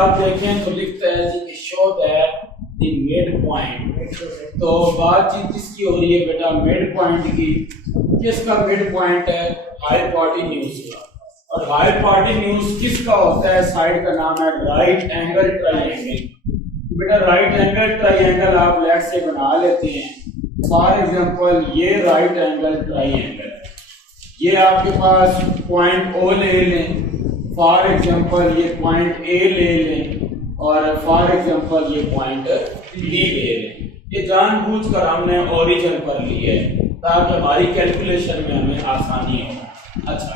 आप देखें तो लिखता है जी कि show that the mid point. तो बातचीत किसकी हो रही है बेटा? मिड पॉइंट की। किसका मिड पॉइंट है? हाइपोटेन्यूज का। और हाइपोटेन्यूज किसका होता है? साइड का नाम है राइट एंगल ट्रायंगल। बेटा राइट एंगल ट्रायंगल आप लेट से बना लेते हैं। फॉर एग्जांपल ये राइट एंगल ट्रायंगल, ये आपके पास पॉइंट ओ ले लें, फॉर एग्जांपल ये पॉइंट ए ले लें, और फॉर एग्जांपल ये पॉइंट बी ले लें। ये जानबूझकर हमने ओरिजिन पर लिया है ताकि हमारी कैलकुलेशन में हमें आसानी हो। अच्छा,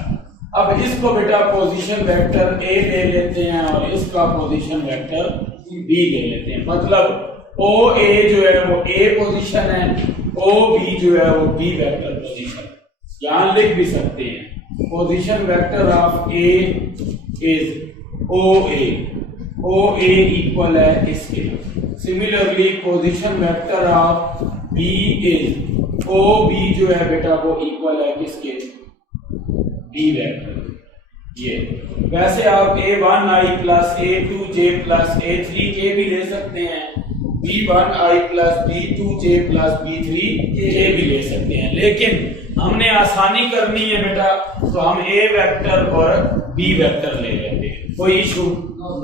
अब इसको बेटा पोजीशन वेक्टर ए ले लेते हैं और इसका पोजीशन वेक्टर बी ले लेते हैं। मतलब ओ ए जो है वो ए पोजीशन है, ओ बी जो है वो बी वेक्टर पोजीशन। यहां लिख भी सकते हैं position vector of A is O A equal है इसके। Similarly position vector of B is O B जो है बेटा वो इक्वल है किसके? B vector. ये वैसे आप a1i plus a2j plus a3k भी ले सकते हैं, b1i plus b2j plus b3k भी ले सकते हैं, लेकिन हमने आसानी करनी है बेटा तो हम a वेक्टर और b वेक्टर ले लेते हैं। कोई इशू?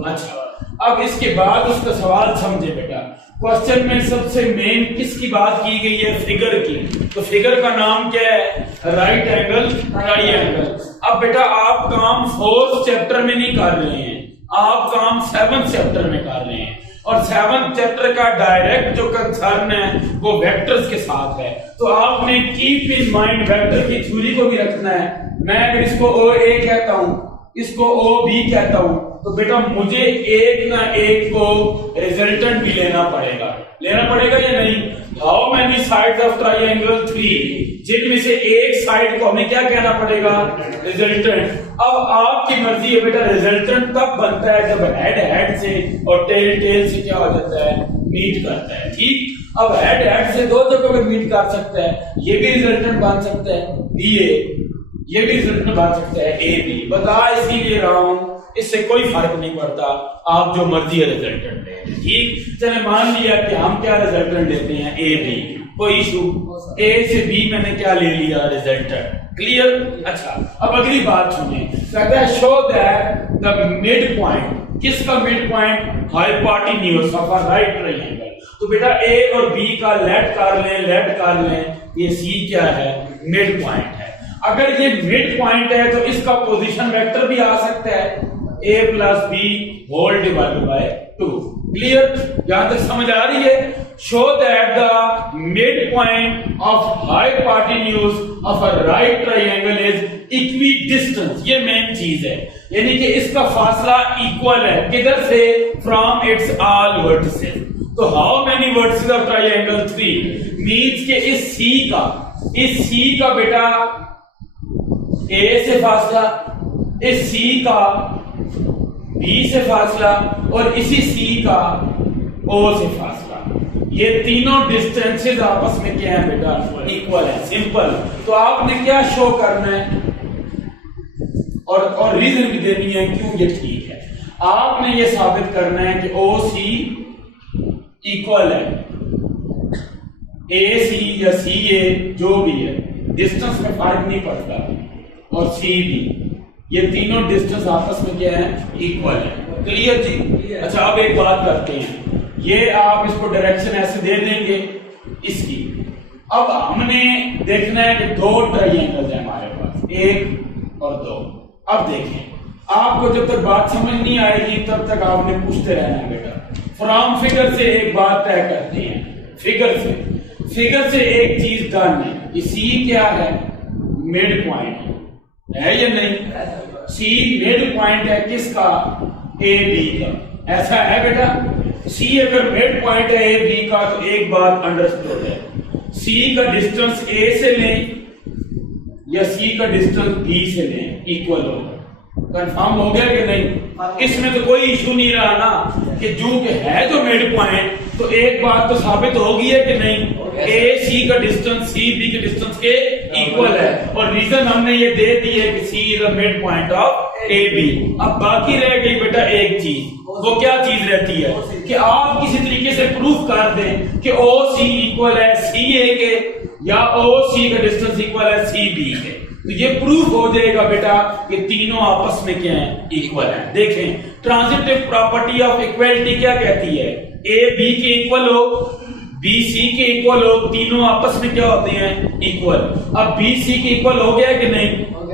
अच्छा, अब इसके बाद उसका सवाल समझे बेटा। क्वेश्चन में सबसे मेन किसकी बात की गई है? फिगर की। तो फिगर का नाम क्या है? Right angle triangle. अब बेटा आप काम 4th चैप्टर में नहीं कर रहे हैं, आप काम 7th चैप्टर में कर रहे हैं, और 7th चैप्टर का डायरेक्ट जो कंसर्न है वो वेक्टर्स के साथ है। तो आपने कीप इन माइंड वेक्टर की थ्योरी को भी रखना है। मैं अगर इसको ओ ए कहता हूं, इसको ओ बी कहता हूं, तो बेटा मुझे एक ना एक को रिजल्टेंट भी लेना पड़ेगा या नहीं? How many sides of triangle? 3, जिनमें से एक साइड को हमें क्या कहना पड़ेगा? रिजल्टेंट। अब आपकी मर्जी है बेटा, रिजल्टेंट तब बनता है जब हेड हेड से और टेल से क्या हो जाता है? मीट करता है। ठीक, अब हेड हेड से दो जगहों पे मीट कर सकता है, ये भी रिजल्टेंट बन सकता है बी ए, ये भी रिजल्टेंट बन सकता है ए बी। बता इसीलिए रहा हूं, इससे कोई फर्क नहीं पड़ता, आप जो मर्जी रिजल्टेंट ले। ठीक, चले मान लिया कि हम क्या रिजल्टेंट लेते हैं? A B. कोई इशू? ए से बी मैंने क्या ले लिया? रिजल्टेंट। क्लियर? अच्छा, अब अगली बात सुनिए। कहता है show that the mid point. किसका mid point? Hypotenuse of a right triangle. तो बेटा ए और बी का लेट कर लें, ये सी क्या है? मिड पॉइंट है। अगर ये मिड पॉइंट है तो इसका पोजीशन वेक्टर भी आ सकता है a plus B whole divided by 2। Clear? यहां तक समझ आ रही है? Show that the mid point of hypotenuse of a right triangle is equidistant. ये मेन चीज है, यानी कि इसका फासला इक्वल है। किधर से? From its all vertices. तो how many vertices of triangle? 3 means के इस सी का बेटा ए से फासला, इस सी का बी से फासला, और इसी सी का ओ से फासला। ये तीनों डिस्टेंसेस आपस में क्या है बेटा? इक्वल है। सिंपल। तो आपने क्या शो करना है और रीजन भी देनी है क्यों ये ठीक है। आपने ये साबित करना है कि ओ सी इक्वल है ए सी या सी ए, जो भी है, डिस्टेंस में फर्क नहीं पड़ता, और सी बी, ये तीनों डिस्टेंस आपस में क्या है? इक्वल है। क्लियर जी? अच्छा, अब एक बात करते हैं, ये आप इसको डायरेक्शन ऐसे दे देंगे इसकी। अब हमने देखना है कि 2 ट्रायंगल्स हैं हमारे पास, 1 और 2। अब देखें, आपको जब तक बात समझ नहीं आएगी तब तक आपने पूछते रहना है बेटा। फ्रॉम फिगर से एक बात तय करते हैं। फिगर से एक चीज डन है कि सी क्या है? मिड पॉइंट है या नहीं? सी मिड पॉइंट है किसका? ए बी का। ऐसा है बेटा? सी अगर मिड पॉइंट है ए बी का तो एक बात अंडरस्टूड है, सी का डिस्टेंस ए से लें या सी का डिस्टेंस बी से लें, इक्वल होगा। कंफर्म हो गया कि नहीं? इसमें तो कोई इशू नहीं रहा ना कि जो कि है जो मिड पॉइंट, तो एक बात तो साबित होगी है कि नहीं, ए सी का डिस्टेंस सी बी के डिस्टेंस के इक्वल है, और रीजन हमने ये दे दी है कि C is the mid point of A B. अब बाकी रह गई बेटा एक चीज, वो क्या चीज रहती है कि आप किसी तरीके से प्रूफ कर दें कि ओ सी इक्वल है सी ए के, या ओ सी का डिस्टेंस इक्वल है सी बी के। तो ये प्रूफ हो जाएगा बेटा कि तीनों आपस में क्या है, इक्वल है। देखें ट्रांजिटिव प्रॉपर्टी ऑफ इक्वलिटी क्या कहती है, ए बी के इक्वल हो, बी सी के इक्वल हो, तीनों आपस में क्या होते हैं, इक्वल। अब बी सी के इक्वल हो गया कि नहीं,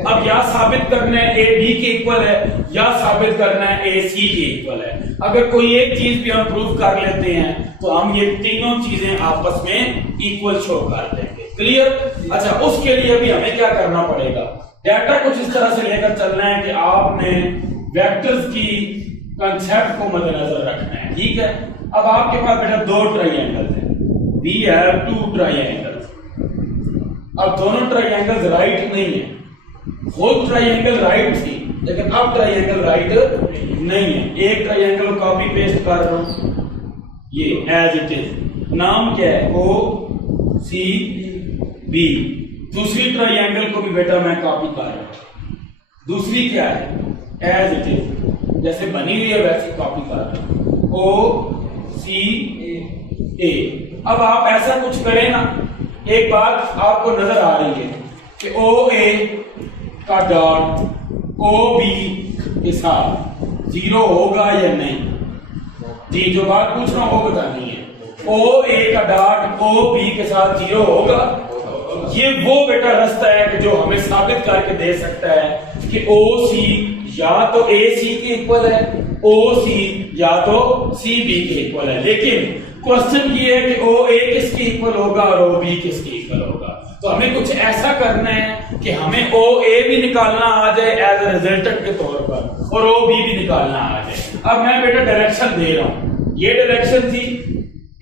अब या साबित करना है ए बी के इक्वल है, या साबित करना है ए सी के इक्वल है। अगर कोई एक चीज भी हम प्रूफ कर लेते हैं तो हम ये तीनों चीजें आपस में इक्वल शो कर देंगे। क्लियर? अच्छा, उसके लिए भी हमें क्या करना पड़ेगा, डाटा कुछ इस तरह से लेकर चलना है कि आपने वेक्टर्स की कंसेप्ट को मद्देनजर रखना है। ठीक है, अब आपके पास बेटा दो ट्राइंगल्स हैं, वी हैव टू ट्राइंगल्स। अब दोनों ट्राइंगल्स राइट नहीं है, होल ट्राइंगल राइट थी लेकिन अब ट्राइंगल राइट नहीं है। एक ट्राइंगल को कॉपी पेस्ट कर रहा हूं, ये एज इट इज, नाम क्या है, ओ सी बी। दूसरी ट्राइंगल को भी बेटा मैं कॉपी कर रहा हूं, दूसरी क्या है, एज इट इज, जैसे बनी हुई है वैसे कॉपी कर रहा हूं, ओ सी ए। अब आप ऐसा कुछ करें ना, एक बात आपको नजर आ रही है कि ओ ए का डॉट ओ बी के साथ जीरो होगा या नहीं। जी, जो बात पूछ रहा हूं वो बतानी है, ओ ए का डॉट ओ बी के साथ जीरो होगा। ये वो बेटा रास्ता है कि जो हमें साबित करके दे सकता है कि ओ सी या तो ए सी के इक्वल है, ओ सी या तो सी बी के इक्वल है। लेकिन क्वेश्चन ये है कि ओ ए किसके इक्वल होगा और ओ बी किसके इक्वल होगा। तो हमें कुछ ऐसा करना है कि हमें ओ ए भी निकालना आ जाए एज ए रिजल्टेंट के तौर पर, और ओ बी भी निकालना आ जाए। अब मैं बेटा डायरेक्शन दे रहा हूं, ये डायरेक्शन थी,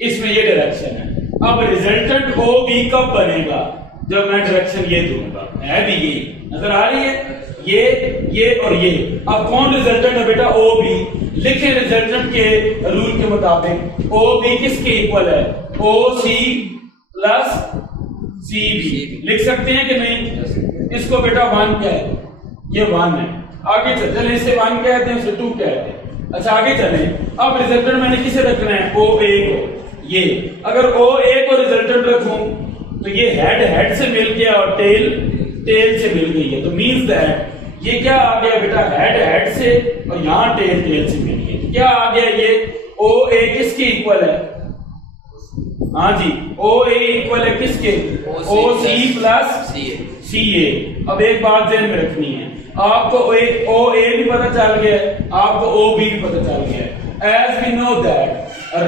इसमें ये डायरेक्शन है। अब रिजल्टेंट ओ बी कब बनेगा, जब मैं डायरेक्शन ये दूंगा, है भी ये नजर आ रही है, ये और ये। अब कौन रिजल्टेंट है बेटा, ओ बी। लिखे रिजल्टेंट के रूल के मुताबिक ओ बी किसके इक्वल है, ओ सी प्लस सी बी। लिख सकते हैं कि नहीं? इसको बेटा वन क्या है, ये वन है। आगे चले, इसे वन कहते हैं, इसे टू कहते हैं। अच्छा आगे चले, अब रिजल्टेंट मैंने किसे रखना है, ओ ए को। ये अगर ओ ए को रिजल्टेंट रखूं तो ये हेड से मिल गया और टेल से मिल गई है, तो मींस दैट ये क्या आ गया बेटा, हेड से, और यहां टेल से मिल गई। क्या आ गया ये, ओ ए किसके इक्वल है, हाँ जी, ओ ए इक्वल है किसके, ओ सी प्लस सी ए। अब एक बात ध्यान में रखनी है, आपको ओ ए भी पता चल गया है, आपको ओ बी भी पता चल गया है। As we know that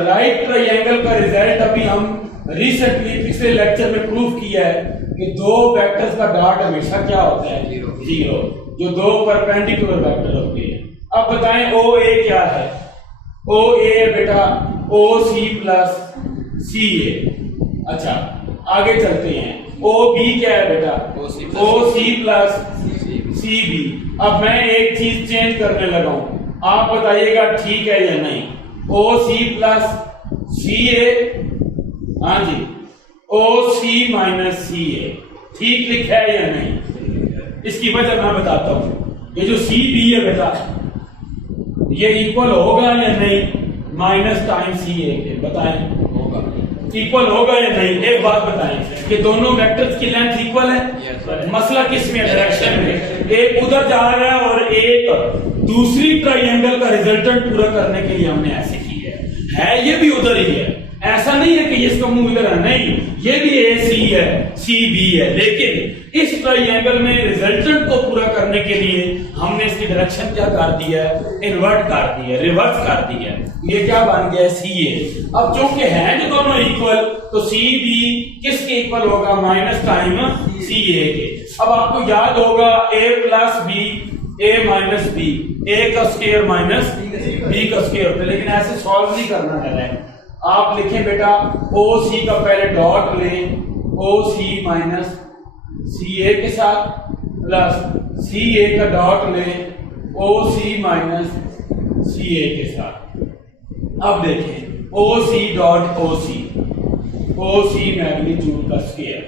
right triangle का रिजल्ट अभी हम रिसेंटली पिछले लेक्चर में प्रूव किया है कि दो वेक्टर्स का डॉट हमेशा क्या होता है, जीरो, जो दो परपेंडिकुलर वेक्टर होते हैं। अब बताएं ओ ए क्या है, ओ ए बेटा ओ सी प्लस सी ए। अच्छा आगे चलते हैं, ओ बी क्या है बेटा, ओ सी प्लस सी बी। अब मैं एक चीज चेंज करने लगा हूं, आप बताइएगा ठीक है या नहीं। ओ सी प्लस सी ए, हाँ जी, ओ सी माइनस सी ए, ठीक लिखा है या नहीं? इसकी वजह मैं बताता हूं। ये जो सी बी है बेटा, ये इक्वल होगा या नहीं माइनस टाइम सी ए के, बताएं इक्वल होगा या नहीं? एक बात बताएं कि दोनों वेक्टर्स की लेंथ इक्वल है। मसला किस में, डायरेक्शन में। एक उधर जा रहा है और एक दूसरी ट्रायंगल का रिजल्टेंट पूरा करने के लिए हमने ऐसे की है ये भी उधर ही है। ऐसा नहीं है कि इसका मुंह इधर है, नहीं, ये भी ए सी है, सी बी है, लेकिन इस ट्रायंगल में रिजल्टेंट को पूरा करने के लिए हमने इसकी डायरेक्शन क्या कर दिया है, इन्वर्ट कर दिया, रिवर्स कर दिया। ये क्या बन गया, सी ए। अब चूंकि हैं जो दोनों इक्वल, तो सी बी किसके इक्वल होगा, माइनस टाइम सी ए के। अब आपको याद होगा ए प्लस बी, ए माइनस बी, ए का स्क्वायर माइनस बी का स्क्वायर होता है, लेकिन ऐसे सॉल्व नहीं करना है। आप लिखें बेटा ओ सी का पहले डॉट लें, ओ सी माइनस सी ए के साथ, प्लस सी ए का डॉट लें ओ सी माइनस सी ए के साथ। अब देखें OC मैग्नीट्यूड का स्क्वायर।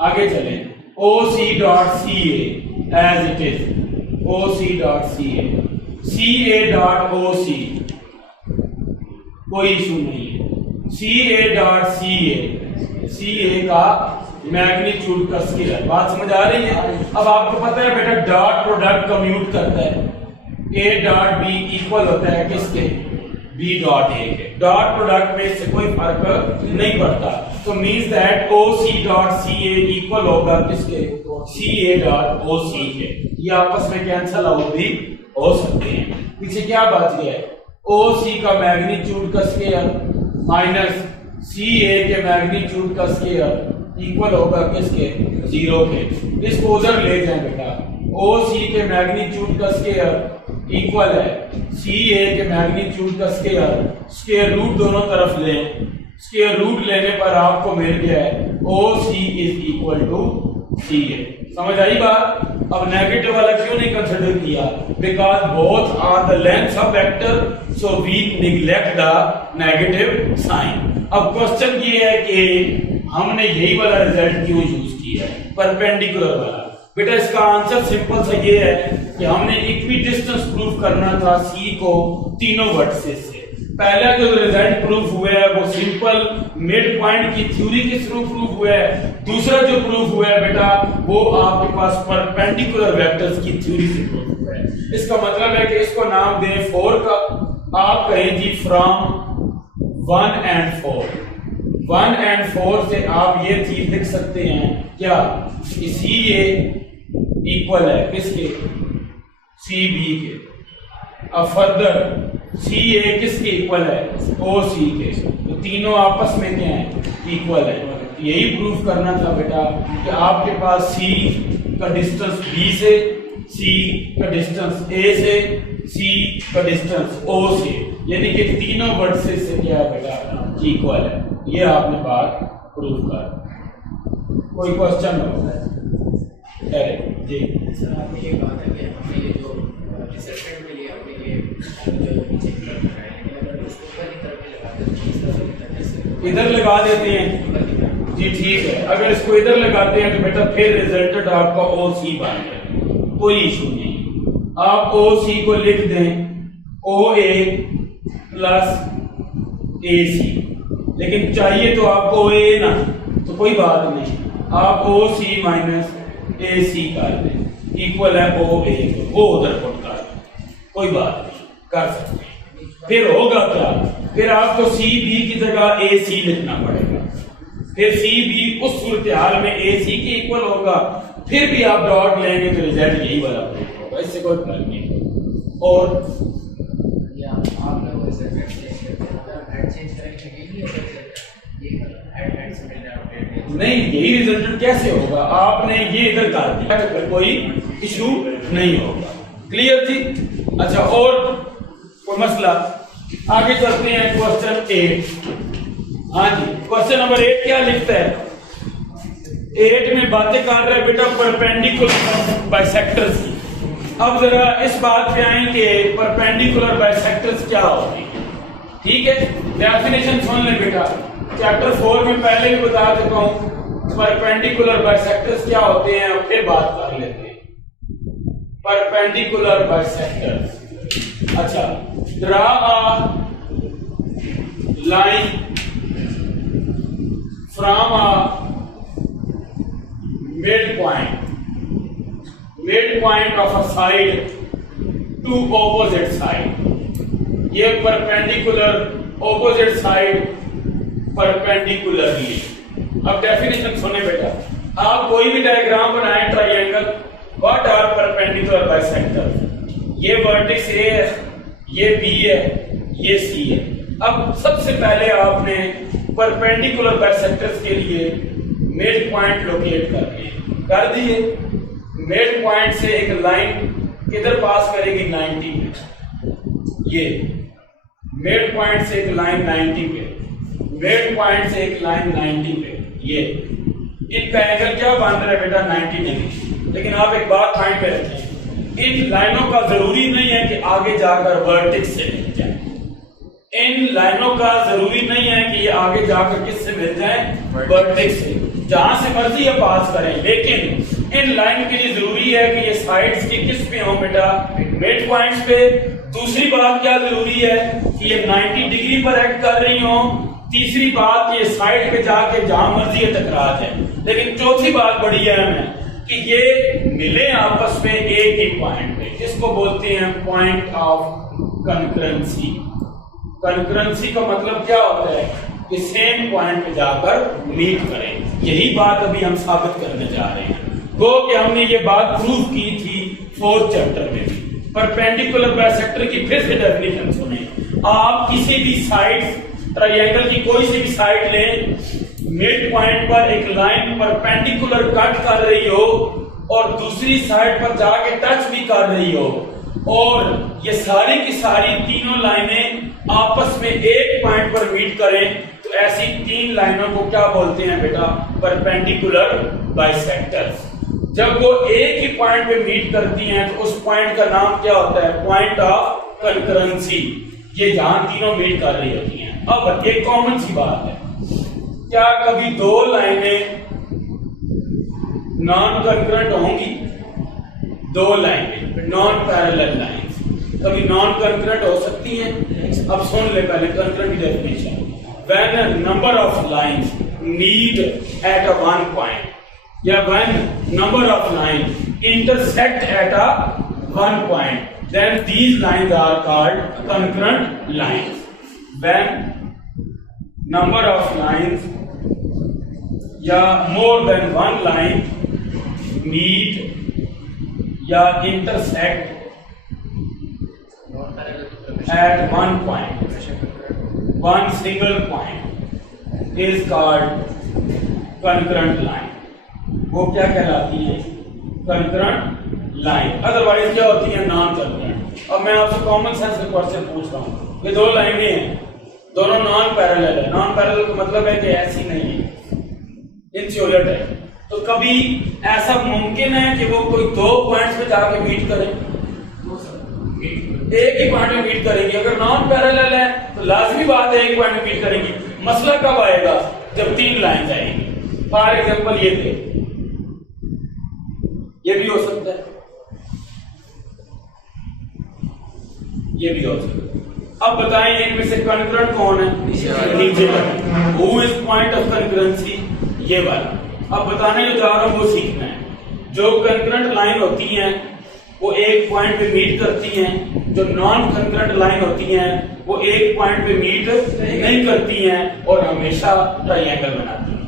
आगे चलें, OC.CA as it is, OC.CA, CA.OC कोई इशू नहीं है, CA.CA, CA का मैग्नीट्यूड का स्केलर। बात समझ आ रही है? अब आपको पता है बेटा डॉट प्रोडक्ट कम्यूट करता है, A.B इक्वल होता है किसके? B.A के। डॉट प्रोडक्ट में इससे कोई फर्क नहीं पड़ता, तो मींस दैट OC.CA इक्वल होगा किसके? CA.OC के। ये आपस में कैंसल आउट भी हो सकते हैं। पीछे क्या बच गया है? OC का मैग्नीट्यूड का स्क्वायर माइनस CA के मैग्नीट्यूड का स्क्वायर इक्वल होगा किसके? 0 के। इसको उधर ले जाएं बेटा, OC के मैग्नीट्यूड का स्क्वायर इक्वल है CA के मैग्नीट्यूड का स्क्वायर, स्क्वायर रूट दोनों तरफ लें, स्क्वायर रूट लेने पर आपको मिल गया है OC is equal to CA। समझ आई बात? अब नेगेटिव वाला क्यों नहीं कंसीडर किया? Because both are the lengths of vector, so we neglect the negative sign. अब क्वेश्चन ये है कि हमने यही वाला रिजल्ट क्यों यूज किया है, परपेंडिकुलर वाला? बेटा इसका आंसर सिंपल सा ये है कि हमने इक्विडिस्टेंस प्रूफ करना था C को तीनों वर्टिसेस से। पहला जो रिजल्ट प्रूफ हुआ है वो सिंपल मिड पॉइंट की थ्योरी के थ्रू प्रूफ हुआ है। दूसरा जो प्रूफ हुआ है बेटा वो आपके पास परपेंडिकुलर वेक्टर्स की थ्योरी से प्रूफ हुआ है। इसका मतलब है कि इसको नाम दें 4 का, आप कहें जी फ्रॉम 1 and 4। 1 and 4 से आप ये चीज लिख सकते हैं क्या? CA इक्वल है किसके? CB के। अब फर्दर CA किसके इक्वल है? OC के। तो तीनों आपस में क्या है? इक्वल है। यही प्रूफ करना था बेटा कि आपके पास C का डिस्टेंस B से, C का डिस्टेंस A से, C का डिस्टेंस O से, यानी कि तीनों वर्टिसेस से क्या है बेटा? इक्वल है। ये आपने बात प्रूफ कर। कोई क्वेश्चन हो? अरे जी सर, आपने ये बात है कि हमने ये जो रिजल्टेंट के लिए हमने ये जो पीछे की तरफ लगाया है, लेकिन अगर उसको ऊपर की तरफ भी लगाते हैं तो इस तरफ की तरफ से इधर लगा देते हैं जी, ठीक है। अगर इसको इधर लगाते हैं तो बेटा फिर रिजल्टेंट आपका OC बन जाए, कोई इशू नहीं। आप OC को लिख दें OA प्लस AC, लेकिन चाहिए तो आपको OA ना, तो कोई बात नहीं, आप OC माइनस AC कर दें इक्वल है OA, वो उधर पुट कर दें, कोई बात नहीं, कर सकते हैं। फिर होगा क्या? फिर आपको CB की जगह AC लिखना पड़ेगा। फिर CB उस सूरत हाल में AC के इक्वल होगा, फिर भी आप डॉट लेंगे तो रिजल्ट यही वाला होगा, इससे कोई फर्क नहीं। और आपने वो रिजल्ट चेंज करेंगे नहीं, यही रिजल्ट कैसे होगा? आपने ये इधर कर दिया तो कोई इशू नहीं होगा। क्लियर जी? अच्छा, और कोई मसला? आगे चलते हैं क्वेश्चन 8। हाँ जी, क्वेश्चन नंबर 8 क्या लिखता है? 8 में बातें कर रहे हैं बेटा परपेंडिकुलर बाइसेक्टर्स की। अब जरा इस बात पे आए कि परपेंडिकुलर बाइसेक्टर्स क्या होते हैं। ठीक है, डेफिनेशन सुन ले बेटा। चैप्टर 4 में पहले भी बता चुका हूं परपेंडिकुलर बाइसेक्टर्स क्या होते हैं, अब फिर बात कर लेते हैं परपेंडिकुलर बाइसेक्टर्स। अच्छा, draw a line from a mid point of a side to opposite side. ये परपेंडिकुलर ऑपोजिट साइड परपेंडिकुलरली। अब डेफिनेशन सुने बेटा, आप कोई भी डायग्राम बनाएं triangle, what are perpendicular bisector? ये वर्टेक्स A है, ये B है, ये C है। अब सबसे पहले आपने परपेंडिकुलर बाइसेक्टर्स के लिए मिड पॉइंट लोकेट कर दिए। मिड पॉइंट से एक लाइन किधर पास करेगी? 90 पे। ये मिड पॉइंट से एक लाइन 90 पे, मिड पॉइंट से एक लाइन 90 पे। ये इनका एंगल क्या बन रहा है बेटा? 90 डिग्री। लेकिन आप एक बात माइंड में रखें, इन लाइनों का जरूरी नहीं है कि आगे जाकर वर्टेक्स से मिल जाए। इन लाइनों का जरूरी नहीं है कि ये आगे जाकर किससे मिल जाए, वर्टेक्स से, जहां से मर्जी ये पास करें, लेकिन इन लाइन के लिए जरूरी है कि ये साइड्स के किस पे हो बेटा, मिड पॉइंट्स पे। दूसरी बात क्या जरूरी है कि ये 90 डिग्री पर एक्ट कर रही हो। तीसरी बात ये साइड पे जाके जहां मर्जी ये टकरा जाए। लेकिन चौथी बात बड़ी अहम है कि ये मिले आपस में एक ही पॉइंट पे, जिसको बोलते हैं पॉइंट ऑफ कंकरेंसी। कंकरेंसी का मतलब क्या होता है कि सेम पॉइंट पे जाकर मीट करें। यही बात अभी हम साबित करने जा रहे हैं। गो कि हमने ये बात प्रूव की थी 4th चैप्टर में भी। परपेंडिकुलर बाइसेक्टर की फिर से डेफिनेशन सुने। आप किसी भी साइड ट्रायंगल की कोई सी भी साइड लें, मिड पॉइंट पर एक लाइन परपेंडिकुलर कट कर रही हो और दूसरी साइड पर जाके टच भी कर रही हो, और ये सारी की सारी तीनों लाइनें आपस में एक पॉइंट पर मीट करें, तो ऐसी 3 लाइनों को क्या बोलते हैं बेटा, परपेंडिकुलर बाइसेक्टर्स। जब वो एक ही पॉइंट पे मीट करती हैं तो उस पॉइंट का नाम क्या होता है, पॉइंट ऑफ कंकरेंसी। ये जहां तीनों मीट कर रही होती हैं। अब एक कॉमन सी बात है, क्या कभी 2 लाइनें नॉन कंकरेंट होंगी? 2 लाइनें नॉन पैरेलल लाइंस कभी नॉन कंकरेंट हो सकती हैं? अब सुन ले पहले कंकरेंट की definition. When a number of lines meet at a one point, या when number of lines intersect at a one point, then these lines are called concurrent lines. When number of lines या more than one line meet या intersect at one point, one single point is called concurrent line. वो क्या कहलाती है? concurrent line. Otherwise क्या होती है? Non concurrent. अब मैं आपसे कॉमन सेंस का क्वेश्चन पूछ रहा हूँ, ये 2 लाइनें हैं, दोनों नॉन पैरेलल है। नॉन पैरेलल का मतलब है कि ऐसी नहीं है, इनसियोलेट है। तो कभी ऐसा मुमकिन है कि वो कोई 2 पॉइंट्स पे जाके मीट करे? एक ही पॉइंट में मीट करेंगी। अगर नॉन पैरेलल है तो लाजमी बात है एक पॉइंट में मीट करेंगी। मसला कब आएगा? जब 3 लाइन आएंगी। फॉर एग्जाम्पल ये भी हो सकता है, ये भी हो सकता है। अब बताएं इनमें से कंकरेंट कौन है? नीचे वाला। Who is point of concurrency? ये वाला। अब बताने जो जा रहा हूं वो सीखना है। जो कंकरेंट लाइन होती हैं वो एक पॉइंट पे मीट करती हैं, जो नॉन कंकरेंट लाइन होती हैं वो एक पॉइंट पे मीट नहीं करती हैं और हमेशा ट्रायंगल बनाती हैं।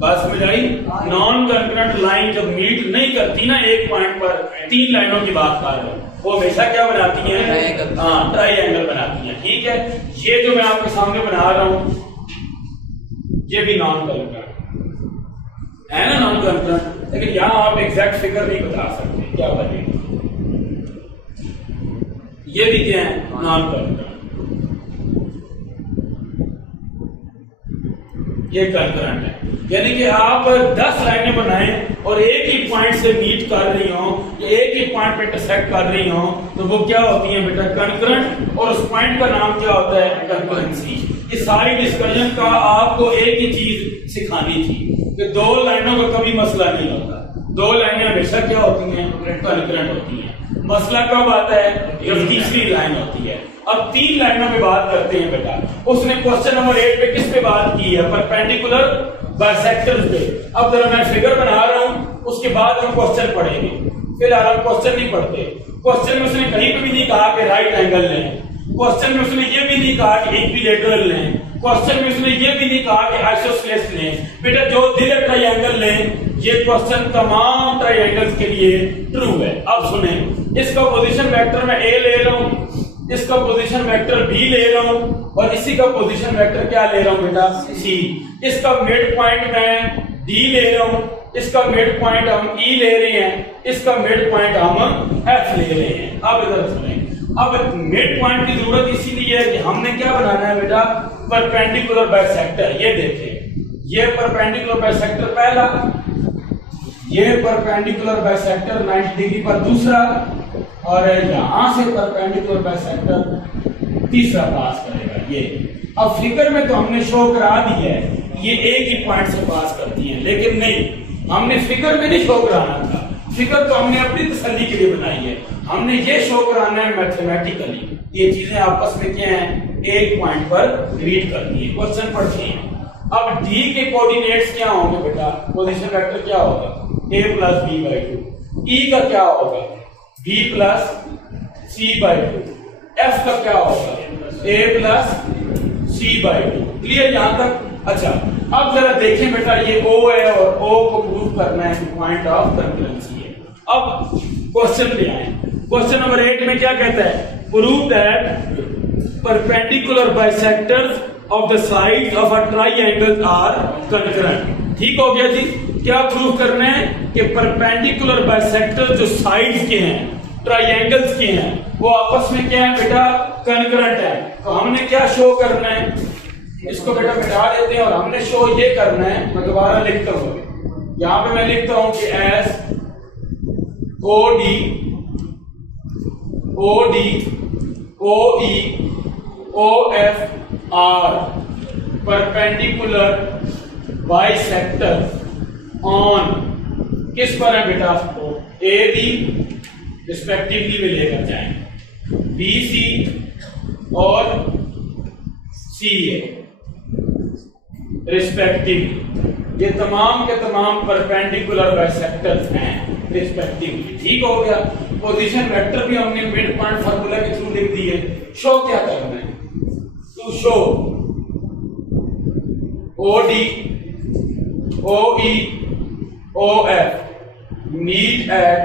बात समझ आई? नॉन कंकरेंट लाइन जब मीट नहीं करती ना एक पॉइंट पर, 3 लाइनों की बात कर रहा हूं, वो हमेशा क्या बनाती हैं? हाँ, ट्रायंगल बनाती हैं। ठीक है, ये जो मैं आपके सामने बना रहा हूं ये भी नॉन कंकरेंट है ना, नॉन कंकरेंट। लेकिन यहां आप एग्जैक्ट फिगर नहीं बता सकते क्या बनेगा। ये भी क्या है? Non concurrent. ये कंकरेंट है, यानी कि आप 10 लाइनें बनाएं और एक ही पॉइंट से मीट कर रही हो या एक ही पॉइंट पे इंटरसेक्ट कर रही हो, तो वो क्या होती है बेटा? कंकरेंट। और उस पॉइंट का नाम क्या होता है? कंकरेंसी। ये सारी डिस्कशन का आपको एक ही चीज सिखानी थी कि 2 लाइनों का कभी मसला नहीं होता। 2 लाइनें हमेशा क्या होती हैं? कंकरेंट होती हैं। मसला कब आता है? जब तीसरी लाइन होती है। अब 3 लाइनों पे बात करते हैं बेटा। उसने क्वेश्चन नंबर 8 पे किस पे बात की है? परपेंडिकुलर बाइसेक्टर्स पे। अब जरा मैं फिगर बना रहा हूं, उसके बाद हम क्वेश्चन पढ़ेंगे। फिलहाल हम क्वेश्चन नहीं पढ़ते। क्वेश्चन में उसने कहीं पे भी नहीं कहा कि राइट एंगल लें, क्वेश्चन में उसने ये भी नहीं कहा कि इक्विलेटरल लें, क्वेश्चन में उसने ये भी नहीं कहा कि आइसोसेलेस लें। बेटा जो दिल ट्रायंगल लें, ये क्वेश्चन तमाम ट्रायंगल्स के लिए ट्रू है। अब सुने, इसका पोजीशन वेक्टर मैं ए ले रहा हूं, इसका पोजीशन वेक्टर बी ले रहा हूं और इसी का पोजीशन वेक्टर क्या ले रहा हूं बेटा? सी। इसका मिड पॉइंट मैं डी ले रहा हूं, इसका मिड पॉइंट हम ई ले रहे हैं, इसका मिड पॉइंट हम एफ ले रहे हैं। अब इधर सुने, अब मिड पॉइंट की जरूरत इसीलिए है कि हमने क्या बनाना है बेटा? Perpendicular bisector. ये देखें, ये परपेंडिकुलर बाइसेक्टर पहला, ये परपेंडिकुलर बाइसेक्टर 90 डिग्री पर दूसरा, और यहां से परपेंडिकुलर बाइसेक्टर तीसरा पास करेगा। ये। अब फिगर में तो हमने शो करा दिया है ये एक ही पॉइंट से पास करती है, लेकिन नहीं, हमने फिगर में नहीं शो कराना था। फिगर तो हमने अपनी तसल्ली के लिए बनाई है, हमने ये शो कराना है मैथमेटिकली। ये चीजें आपस में क्या हैं, एक पॉइंट पर मीट करती है। क्वेश्चन पढ़ते हैं। अब डी के कोऑर्डिनेट्स क्या होंगे बेटा, पोजीशन वेक्टर क्या होगा, a plus B by two. E का क्या होगा, b plus C by two. F का क्या होगा, a plus C by two. Clear यहां तक? अच्छा, अब जरा देखें बेटा, ये O है और O को प्रूव करना है कि पॉइंट ऑफ कंकरेंसी है। अब क्वेश्चन ले आए। क्वेश्चन नंबर 8 में क्या कहता है, prove that perpendicular bisectors of the sides of a triangle are concurrent. ठीक हो गया जी। क्या प्रूव करना है कि परपेंडिकुलर बाइसेक्टर जो साइड्स के हैं, ट्राइएंगल्स के हैं, वो आपस में क्या है बेटा, कंकरेंट है। तो हमने क्या शो करना है, इसको बेटा मिटा देते हैं और हमने शो ये करना है। मैं दोबारा लिखता हूं, यहां पे मैं लिखता हूं कि S O D O E O F are perpendicular bisector on किस पर है बेटा, ए बी रिस्पेक्टिवली में लेकर जाएंगे, बी सी और सी ए रिस्पेक्टिवली। ये तमाम के तमाम परपेंडिकुलर बाइसेक्टर्स हैं रिस्पेक्टिवली। ठीक हो गया। पोजीशन वेक्टर भी हमने मिड पॉइंट फार्मूला के थ्रू लिख दिए। शो क्या करना है, to show O D O E O F meet at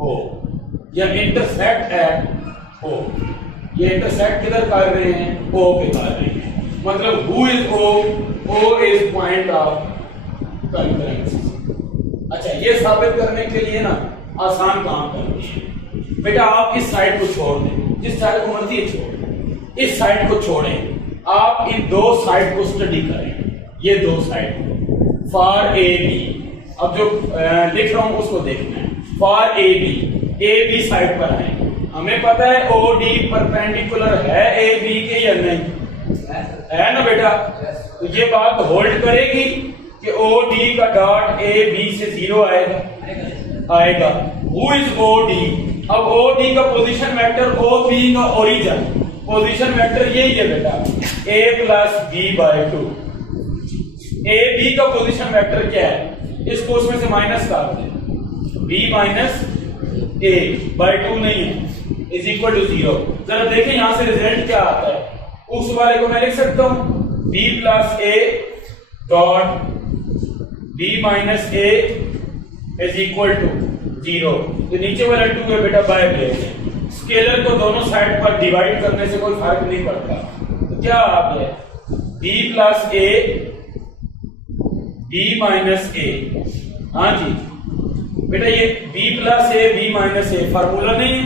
O या इंटरसेक्ट एट ओ। ये इंटरसेक्ट किधर कर रहे हैं, ओ पे कर रहे हैं। मतलब who is O is point of concurrency. अच्छा, ये साबित करने के लिए ना आसान काम करते हैं बेटा, आप इस साइड को छोड़ दें, जिस साइड को मर्जी छोड़ दें, इस साइड को छोड़ें। आप इन दो साइड को स्टडी करें, ये दो साइड को, फॉर ए बी। अब जो लिख रहा हूं उसको देखना है। फॉर ए बी साइड पर आए। हमें पता है ओ डी परपेंडिकुलर है ए बी के या नहीं, है ना बेटा? तो ये बात होल्ड करेगी कि ओ डी का डॉट ए बी से 0 आएगा। Who is O D? अब ओ डी का पोजीशन वेक्टर, ओ बी का ओरिजिन पोजीशन वेक्टर यही है बेटा, a plus B by two. A B का पोजीशन वेक्टर क्या है, इसको उसमें से माइनस कर दे, b minus A by two नहीं है, इज इक्वल टू 0। जरा देखें यहां से रिजल्ट क्या आता है। उस वाले को मैं लिख सकता हूं b plus A dot b minus A is equal to 0। तो नीचे वाला 2 है बेटा बाय ब्रैकेट। स्केलर को दोनों साइड पर डिवाइड करने से कोई फर्क नहीं पड़ता। तो क्या आ गया, b plus A b minus A. हाँ जी बेटा, ये b plus A b minus A formula नहीं है,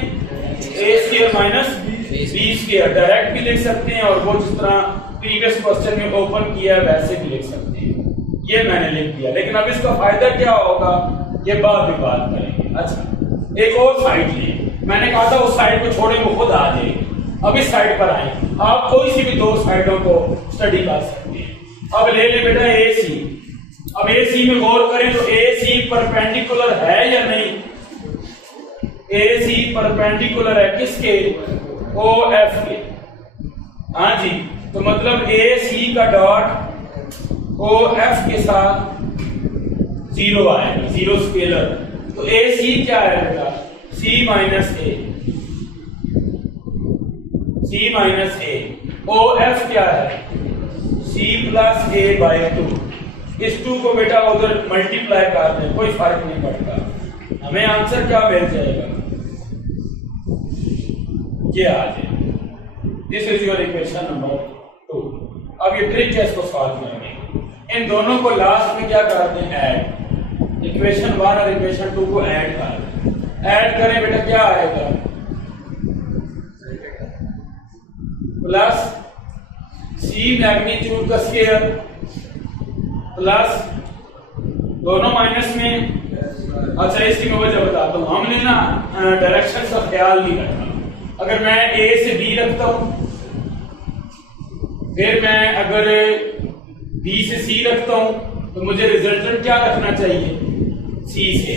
A square minus B square. Direct भी लिख सकते हैं और वो जिस तरह प्रीवियस क्वेश्चन में ओपन किया है वैसे भी लिख सकते हैं। ये मैंने लिख दिया, लेकिन अब इसका फायदा क्या होगा ये बाद में बात करेंगे। अच्छा, एक और साइड लिए, मैंने कहा था उस साइड को छोड़े वो खुद आ जाएगी। अब इस साइड पर आए, आप कोई सी भी दो साइडों को स्टडी कर सकते हैं। अब ले ले बेटा ए सी। अब ए सी में गौर करें तो ए सी परपेंडिकुलर है या नहीं, ए सी परपेंडिकुलर है किसके, ओ एफ के। हाँ जी, तो मतलब ए सी का डॉट ओ एफ के साथ 0 आएगा, 0 स्केलर। तो ए सी क्या है बेटा, सी माइनस ए, सी माइनस ए। ओ एफ क्या है, सी प्लस ए बाई 2। इस 2 को बेटा उधर मल्टीप्लाई कर दें, कोई फर्क नहीं पड़ता, हमें आंसर क्या मिल जाएगा, ये आ जाए। This is your equation number 2। अब ये ट्रिक है, इसको सॉल्व करेंगे। इन दोनों को लास्ट में क्या करते हैं, ऐड। इक्वेशन 1 और इक्वेशन 2 को ऐड कर, ऐड करें बेटा क्या आएगा, प्लस सी मैग्नीट्यूड का स्क्वायर प्लस दोनों माइनस में। अच्छा, इसकी मैं वजह बताता हूं, हमने ना डायरेक्शन का ख्याल नहीं रखा। अगर मैं ए से बी रखता हूं फिर मैं अगर बी से सी रखता हूं तो मुझे रिजल्टेंट क्या रखना चाहिए, सी से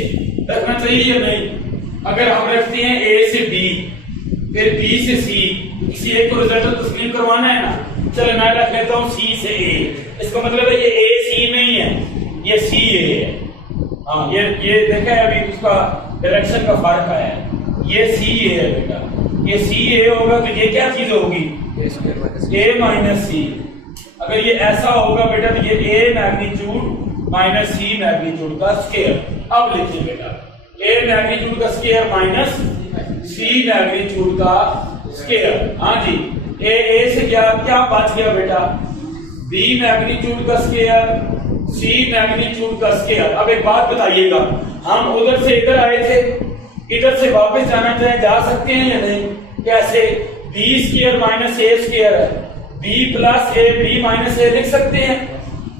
रखना चाहिए या नहीं। अगर हम रखते हैं ए से बी फिर बी से सी, किसी एक को रिजल्टेंट तस्लीम करवाना है ना, चलो मैं रख लेता हूं सी से ए। इसका मतलब है ये ए सी नहीं है, ये सी ए है। हाँ ये देखा है अभी उसका डायरेक्शन का फर्क आया है, ये सी ए है बेटा, ये सी ए होगा तो ये क्या चीज होगी, ए माइनस सी। अगर ये ऐसा होगा बेटा तो ये ए मैग्नीट्यूड माइनस सी मैग्नीट्यूड का स्क्वायर। अब लिखिए बेटा ए मैग्नीट्यूड का स्क्वायर माइनस सी मैग्नीट्यूड का स्क्वायर। हाँ जी, ए से क्या क्या बच गया बेटा, बी मैग्नीट्यूड का स्क्वायर सी मैग्नीट्यूड का स्क्वायर। अब एक बात बताइएगा, हम उधर से इधर आए थे, इधर से वापस जाना चाहे जा सकते हैं या नहीं, कैसे, B square minus A square है, B plus A B minus A लिख सकते हैं,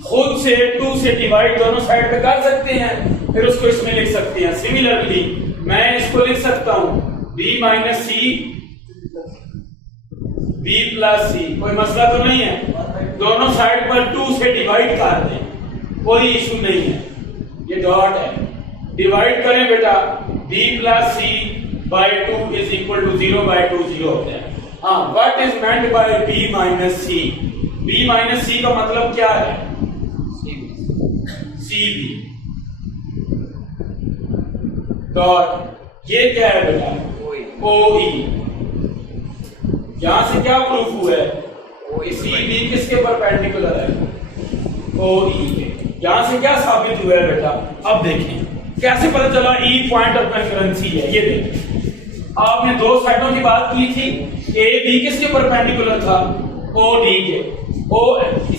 खुद से 2 से डिवाइड दोनों साइड पे कर सकते हैं, फिर उसको इसमें लिख सकते हैं। सिमिलरली मैं इसको लिख सकता हूं B minus C B plus C, कोई मसला तो नहीं है, दोनों साइड पर 2 से डिवाइड कर दें, कोई इशू नहीं है, ये डॉट है, डिवाइड करें बेटा, b plus C by 2 is equal to 0/2 0 होता है। हाँ, what is meant by b minus C, b minus C का मतलब क्या है, सी बी डॉट, ये क्या है बेटा, ओ ई। यहां से क्या प्रूफ हुआ है, सी बी किसके परपेंडिकुलर है, ओ ई के। यहां से क्या साबित हुआ है बेटा, अब देखें कैसे पता चला ई पॉइंट ऑफ कॉन्करेंसी है। ये देखें, आपने दो साइडों की बात की थी, ए बी किसके परपेंडिकुलर था, ओ डी के, ओ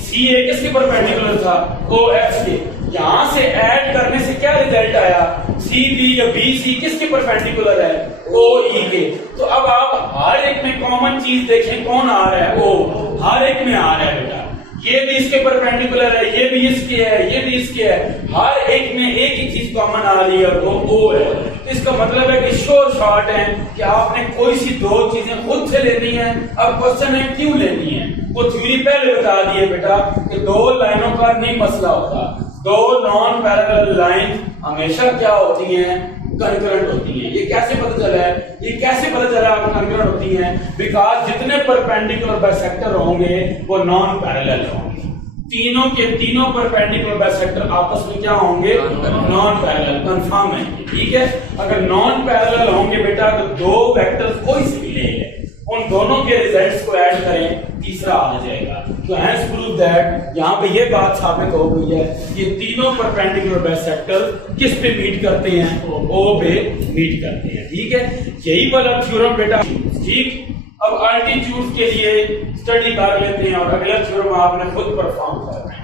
सी ए किसके परपेंडिकुलर था, ओ एफ के। यहां से ऐड करने से क्या रिजल्ट आया, सी बी या बी सी किसके परपेंडिकुलर है, ओ ई के। तो अब आप हर एक में कॉमन चीज देखें, कौन आ रहा है, ओ, हर एक में आ रहा है बेटा, ये भी इसके परपेंडिकुलर है, ये भी इसके है, ये भी इसके है, हर एक में एक ही चीज कॉमन आ रही है, वो ओ है। तो इसका मतलब है कि श्योर शॉर्ट है कि आपने कोई सी दो चीजें खुद से लेनी है। अब क्वेश्चन है क्यों लेनी है, वो थ्योरी पहले बता दिए बेटा कि दो लाइनों का नहीं मसला होता, दो नॉन पैरेलल लाइन हमेशा क्या होती हैं, कंकरेंट होती हैं। ये कैसे पता चला है, ये कैसे पता चला आप कंकरेंट होती हैं, बिकॉज जितने परपेंडिकुलर बाइसेक्टर होंगे वो नॉन पैरेलल होंगे, तीनों के तीनों परपेंडिकुलर बाइसेक्टर आपस में क्या होंगे, नॉन पैरेलल, कंफर्म है, ठीक है। अगर नॉन पैरेलल होंगे बेटा तो दो वेक्टर्स कोई से भी ले लें, उन दोनों के रिजल्ट्स को ऐड करें, तीसरा आ जाएगा। तो हैंस प्रूव दैट यहाँ पे ये बात साबित हो गई है कि तीनों परपेंडिकुलर बाइसेक्टर किस पे मीट करते हैं, ओ पे मीट करते हैं, ठीक है। यही वाला थ्योरम बेटा, ठीक। अब अल्टीट्यूड के लिए स्टडी कर लेते हैं और अगला थ्योरम आपने खुद परफॉर्म करना है।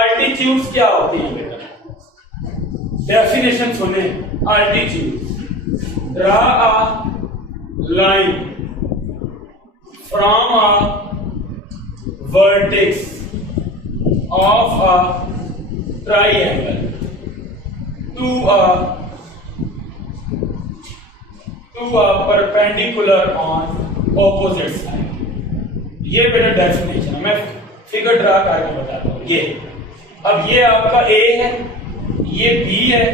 अल्टीट्यूड्स क्या होती हैं बेटा, डेफिनेशन सुने। Altitude, draw a line from a vertex of a triangle to a perpendicular on opposite side। ये बेटा डेफिनेशन है, मैं फिगर ड्रा करके बताता हूँ। ये अब ये आपका A है, ये B है,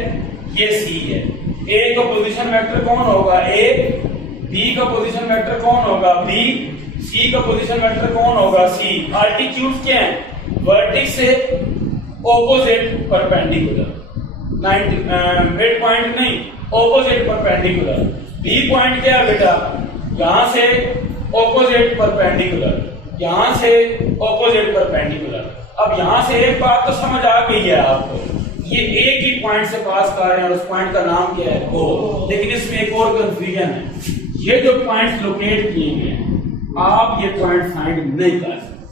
ये C है। A का पोजीशन वेक्टर कौन होगा, A, B का पोजीशन वेक्टर कौन होगा, B, C का पोजीशन वेक्टर कौन होगा, C। अल्टीट्यूड क्या है, वर्टेक्स से ऑपोजिट परपेंडिकुलर, मिड पॉइंट नहीं, ऑपोजिट परपेंडिकुलर। B पॉइंट क्या है बेटा, यहां से ऑपोजिट परपेंडिकुलर, यहां से ऑपोजिट परपेंडिकुलर। अब यहां से एक बात तो समझ आ गई है आपको, ये एक ही पॉइंट से पास कर रहे हैं और उस पॉइंट का नाम क्या है, O। लेकिन इसमें एक और कंफ्यूजन है, ये जो पॉइंट्स लोकेट किए हैं आप ये पॉइंट फाइंड नहीं कर सकते,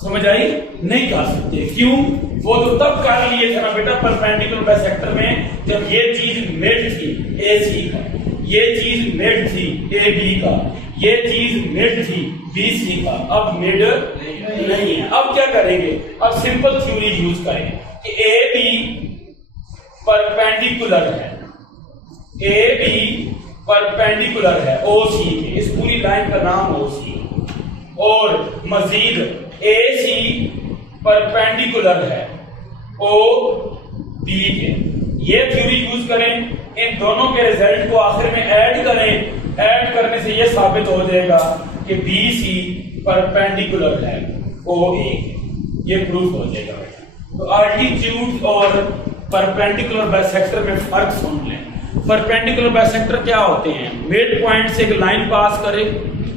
समझ आई, नहीं कर सकते। क्यों, वो तो तब कर लिए थे ना बेटा परपेंडिकुलर बाइसेक्टर में जब ये चीज मिड थी ए सी का, ये चीज मिड थी ए बी का, ये चीज मिड थी बी सी का, अब मिड नहीं है। अब क्या करेंगे, अब सिंपल थ्योरी यूज करेंगे कि ए बी परपेंडिकुलर है, ए बी परपेंडिकुलर है ओ सी के, इस पूरी लाइन का नाम ओ सी, और मजीद ए सी परपेंडिकुलर है ओ बी के, ये थ्योरी यूज करें, इन दोनों के रिजल्ट को आखिर में ऐड करें, ऐड करने से ये साबित हो जाएगा कि बी सी परपेंडिकुलर है ओ ए, ये प्रूफ हो जाएगा बेटा। तो अल्टीट्यूड और परपेंडिकुलर बाइसेक्टर में फर्क सुन लें। परपेंडिकुलर बाइसेक्टर क्या होते हैं? मिड पॉइंट से एक लाइन पास करे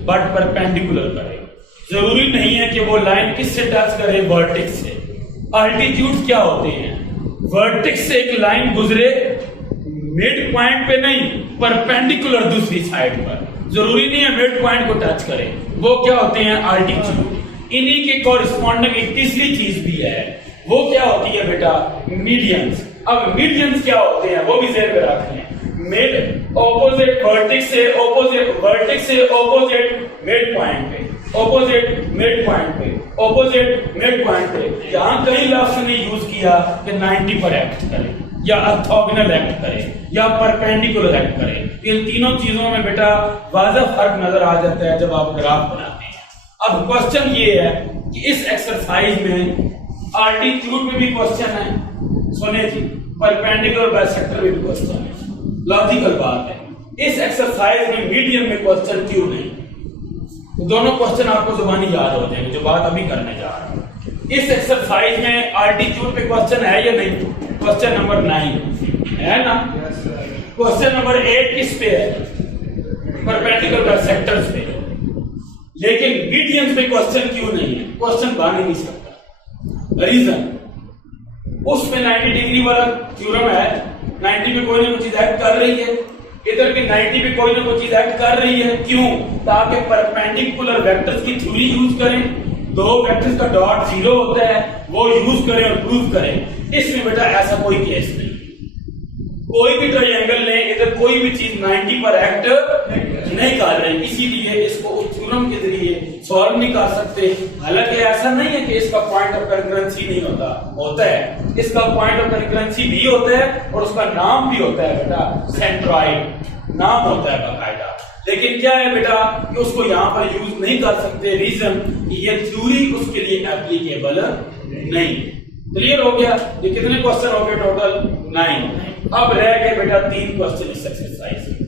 बट परपेंडिकुलर करे, जरूरी नहीं है कि वो लाइन किससे टच करे, वर्टेक्स से। अल्टीट्यूड क्या होते हैं? वर्टेक्स से एक लाइन गुजरे मिड पॉइंट पे नहीं, परपेंडिकुलर दूसरी साइड पर, जरूरी नहीं है मिड पॉइंट को टच करे, वो क्या होते हैं? अल्टीट्यूड। इन्हीं के कॉरिस्पॉन्डिंग एक तीसरी चीज भी है, वो क्या होती है बेटा? मीडियंस। अब मीडियंस क्या होते हैं वो भी जेर में रख लें। मिड ऑपोजिट वर्टेक्स से ऑपोजिट मिड पॉइंट पे, ऑपोजिट मिड पॉइंट पे, ऑपोजिट मिड पॉइंट पे। यहां कई लफ्ज ने यूज किया कि 90 पर एक्ट करे या ऑर्थोगोनल एक्ट करे या परपेंडिकुलर एक्ट करे। इन तीनों चीजों में बेटा वाज़ेह फर्क नजर आ जाता है जब आप ग्राफ बनाते हैं। अब क्वेश्चन ये है कि इस एक्सरसाइज में अल्टीट्यूड में भी क्वेश्चन है, सुने जी, परपेंडिकुलर बाइसेक्टर में भी क्वेश्चन है। लॉजिकल बात है, इस एक्सरसाइज में मीडियम में क्वेश्चन क्यों नहीं? तो दोनों क्वेश्चन आपको जुबानी याद हो जाएंगे जो बात अभी करने जा रहा हूं। इस एक्सरसाइज में अल्टीट्यूड पे क्वेश्चन है या नहीं? क्वेश्चन नंबर 9 है ना? क्वेश्चन नंबर 8 किस पे है? परपेंडिकुलर बाइसेक्टर्स पे। लेकिन मीडियम पे क्वेश्चन क्यों नहीं है? क्वेश्चन बन ही नहीं सकता। रीजन, उसमें 90 डिग्री वाला थ्योरम है, 90 पे कोई ना कोई चीज एक्ट कर रही है, इधर के 90 पे कोई ना कोई चीज एक्ट कर रही है। क्यों? ताकि परपेंडिकुलर वेक्टर्स की थ्योरी यूज करें, दो वेक्टर्स का डॉट जीरो होता है वो यूज करें और प्रूव करें। इसमें बेटा ऐसा कोई केस नहीं, कोई भी ट्रायंगल लें, इधर कोई भी चीज 90 पर एक्ट नहीं कर रहे, इसीलिए इसको उस थ्योरम के जरिए सॉल्व नहीं कर सकते। हालांकि ऐसा नहीं है कि इसका पॉइंट ऑफ कंकरेंसी नहीं होता है, इसका पॉइंट ऑफ कंकरेंसी भी होता है और उसका नाम भी होता है बेटा, सेंट्रॉइड नाम होता है बाकायदा। लेकिन क्या है बेटा कि उसको यहाँ पर यूज नहीं कर सकते, रीजन ये थ्योरी उसके लिए एप्लीकेबल नहीं। क्लियर हो गया? ये कितने क्वेश्चन हो गए टोटल? 9। अब रह गए बेटा 3 क्वेश्चन इस एक्सरसाइज में।